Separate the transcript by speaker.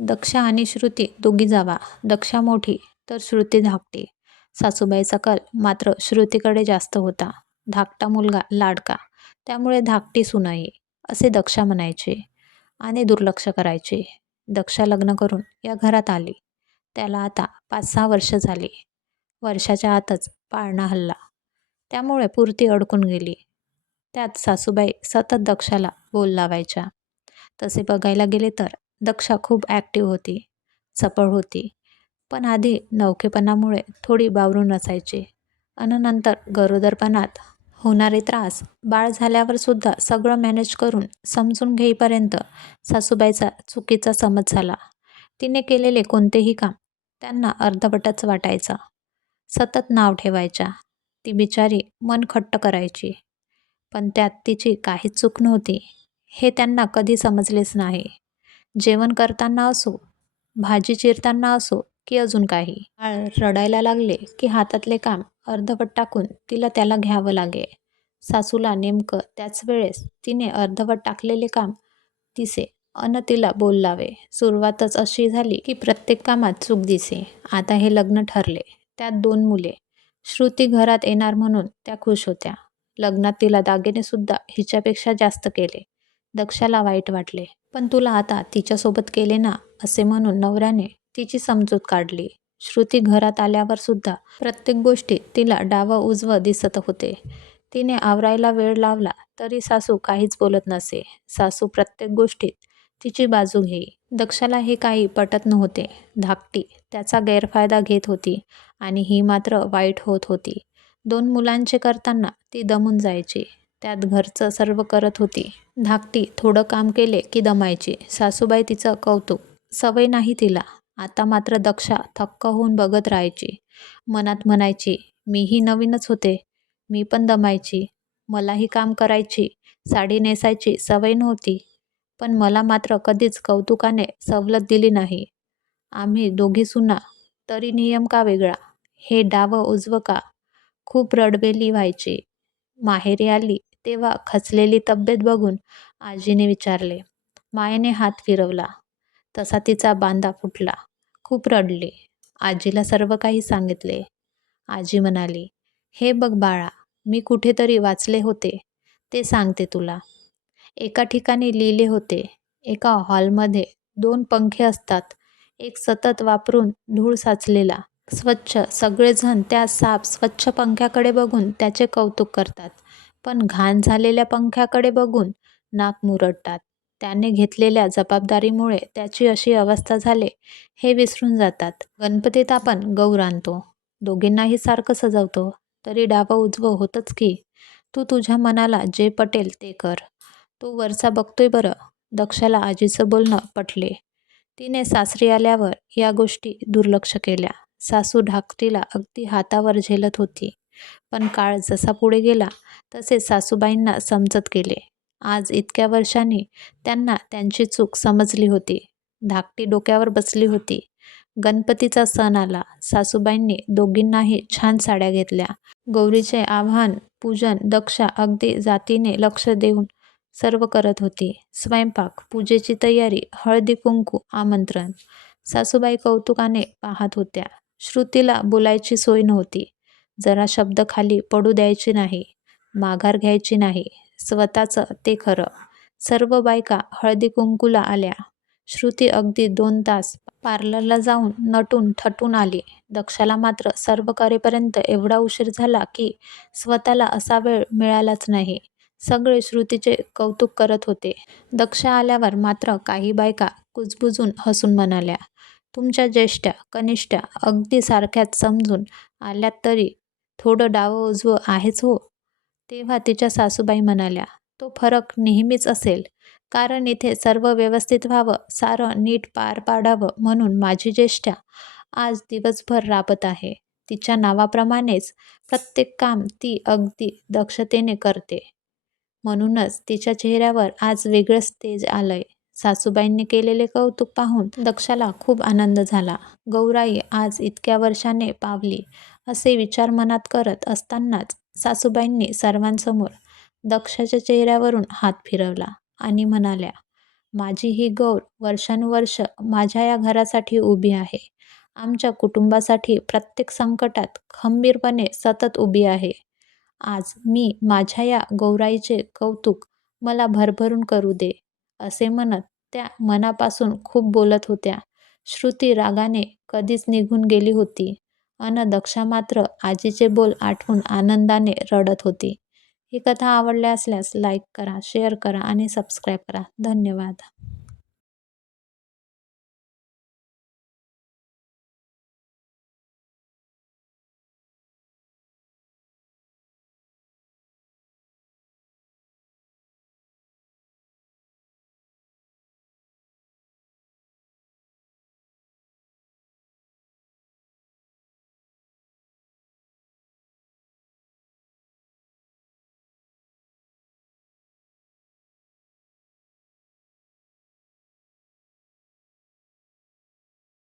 Speaker 1: दक्षा आणि श्रुती दोघी जावा. दक्षा मोठी तर श्रुती धाकटी. सासूबाईचा कल मात्र श्रुतीकडे जास्त होता. धाकटा मुलगा लाडका, त्यामुळे धाकटी सुनाई असे दक्षा म्हणायचे आणि दुर्लक्ष करायचे. दक्षा लग्न करून या घरात आली. त्याला आता पाच सहा वर्ष झाली. वर्षाच्या आतच पाळणा हल्ला त्यामुळे पुरती अडकून गेली. त्यात सासूबाई सतत दक्षाला बोल लावायच्या. तसे बघायला गेले तर दक्षा खूप ॲक्टिव्ह होती, चपळ होती. पण आधी नवखेपणामुळे थोडी बावरून असायची अन नंतर गरोदरपणात होणारे त्रास, बाळ झाल्यावर सुद्धा सगळं मॅनेज करून समजून घेईपर्यंत सासूबाईचा चुकीचा समज झाला. तिने केलेले कोणतेही काम त्यांना अर्धवटच वाटायचं. सतत नाव ठेवायच्या. ती बिचारी मन खट्ट करायची. पण त्यात तिची काहीच चूक नव्हती हे त्यांना कधी समजलेच नाही. जेवण करताना असो, भाजी चिरताना असो की अजून काही. बाळ रडायला लागले की हातातले काम अर्धवट टाकून तिला त्याला घ्यावं लागे. सासूला नेमकं त्याच वेळेस तिने अर्धवट टाकलेले काम दिसे अन तिला बोललावे सुरुवातच अशी झाली की प्रत्येक कामात चूक दिसे. आता हे लग्न ठरले. त्यात दोन मुले. श्रुती घरात येणार म्हणून त्या खुश होत्या. लग्नात तिला दागिने सुद्धा हिच्यापेक्षा जास्त केले. दक्षाला वाईट वाटले. पण तुला आता तिच्यासोबत केले ना असे म्हणून नवऱ्याने तिची समजूत काढली. श्रुती घरात आल्यावर सुद्धा प्रत्येक गोष्टीत तिला डावं उजवं दिसत होते. तिने आवरायला वेळ लावला तरी सासू काहीच बोलत नसे. सासू प्रत्येक गोष्टीत तिची बाजू घेई. दक्षाला हे काही पटत नव्हते. धाकटी त्याचा गैरफायदा घेत होती आणि ही मात्र वाईट होत होती. दोन मुलांचे करताना ती दमून जायची. त्यात घरचं सर्व करत होती. धाकटी थोडं काम केले की दमायची. सासूबाई तिचं कौतुक. सवय नाही तिला. आता मात्र दक्षा थक्क होऊन बघत राहायची. मनात म्हणायची मीही नवीनच होते. मी पण दमायची. मलाही काम करायची, साडी नेसायची सवय नव्हती. पण मला मात्र कधीच कौतुकाने सवलत दिली नाही. आम्ही दोघी सुना, तरी नियम का वेगळा? हे डावं उजवं का? खूप रडबेली व्हायची. माहेरी आली तेव्हा खचलेली तब्येत बघून आजीने विचारले. मायेने हात फिरवला. तसा तिचा बांधा फुटला. खूप रडली. आजीला सर्व काही सांगितले. आजी म्हणाली, हे बघ बाळा, मी कुठेतरी वाचले होते ते सांगते तुला. एका ठिकाणी लिहिले होते, एका हॉलमध्ये दोन पंखे असतात. एक सतत वापरून धूळ साचलेला, स्वच्छ. सगळेजण त्या साप स्वच्छ पंख्याकडे बघून त्याचे कौतुक करतात. पण घाण झालेल्या पंख्याकडे बघून नाक मुरडतात. त्याने घेतलेल्या जबाबदारीमुळे त्याची अशी अवस्था झाले हे विसरून जातात. गणपतीत आपण गौर आणतो. दोघींनाही सारखं सजवतो. तरी डावं उजवं होतंच की. तू तुझ्या मनाला जे पटेल ते कर. तो वरचा बघतोय बरं. दक्षाला आजीचं बोलणं पटले. तिने सासरी आल्यावर या गोष्टी दुर्लक्ष केल्या. सासू ढाकटीला अगदी हातावर झेलत होती. पण काळ जसा पुढे गेला तसे सासूबाईंना समजत गेले. आज इतक्या वर्षांनी त्यांना त्यांची चूक समजली होती. धाकटी डोक्यावर बसली होती. गणपतीचा सण आला. सासूबाईंनी दोघींनाही छान साड्या घेतल्या. गौरीचे आव्हान पूजन दक्षा अगदी जातीने लक्ष देऊन सर्व करत होती. स्वयंपाक, पूजेची तयारी, हळदी कुंकू, आमंत्रण. सासूबाई कौतुकाने पाहत होत्या. श्रुतीला बोलायची सोय नव्हती. जरा शब्द खाली पडू द्यायची नाही. माघार घ्यायची नाही. स्वतःचं ते खरं. सर्व बायका हळदी कुंकूला आल्या. श्रुती अगदी दोन तास पार्लरला जाऊन नटून थटून आली. दक्षाला मात्र सर्व करेपर्यंत एवढा उशीर झाला की स्वतःला असा वेळ मिळालाच नाही. सगळे श्रुतीचे कौतुक करत होते. दक्ष आल्यावर मात्र काही बायका कुजबुजून हसून म्हणाल्या, तुमच्या ज्येष्ठ्या कनिष्ठ अगदी सारख्याच समजून आल्यात तरी थोडं डावं उजवं आहेच हो. तेव्हा तिच्या सासूबाई म्हणाल्या, तो फरक नेहमीच असेल. कारण इथे सर्व व्यवस्थित व्हावं, सारं नीट पार पाडावं म्हणून माझी ज्येष्ठा आज दिवसभर राबत आहे. तिच्या नावाप्रमाणेच प्रत्येक काम ती अगदी दक्षतेने करते. म्हणूनच तिच्या चेहऱ्यावर आज वेगळंच तेज आलंय. सासूबाईंनी केलेले कौतुक पाहून दक्षाला खूप आनंद झाला. गौराई आज इतक्या वर्षाने पावली असे विचार मनात करत असतानाच सासूबाईंनी सर्वांसमोर दक्षाच्या चेहऱ्यावरून हात फिरवला आणि म्हणाल्या, माझी ही गौर वर्षानुवर्ष माझ्या या घरासाठी उभी आहे. आमच्या कुटुंबासाठी प्रत्येक संकटात खंबीरपणे सतत उभी आहे. आज मी माझ्या या गौराईचे कौतुक मला भरभरून करू दे असे म्हणत त्या मनापासून खूप बोलत होत्या. श्रुती रागाने कधीच निघून गेली होती. अन दक्षा मात्र आजीचे बोल आठवून आनंदाने रडत होती. ही कथा आवडली असल्यास लाईक करा शेअर करा आणि सबस्क्राईब करा. धन्यवाद.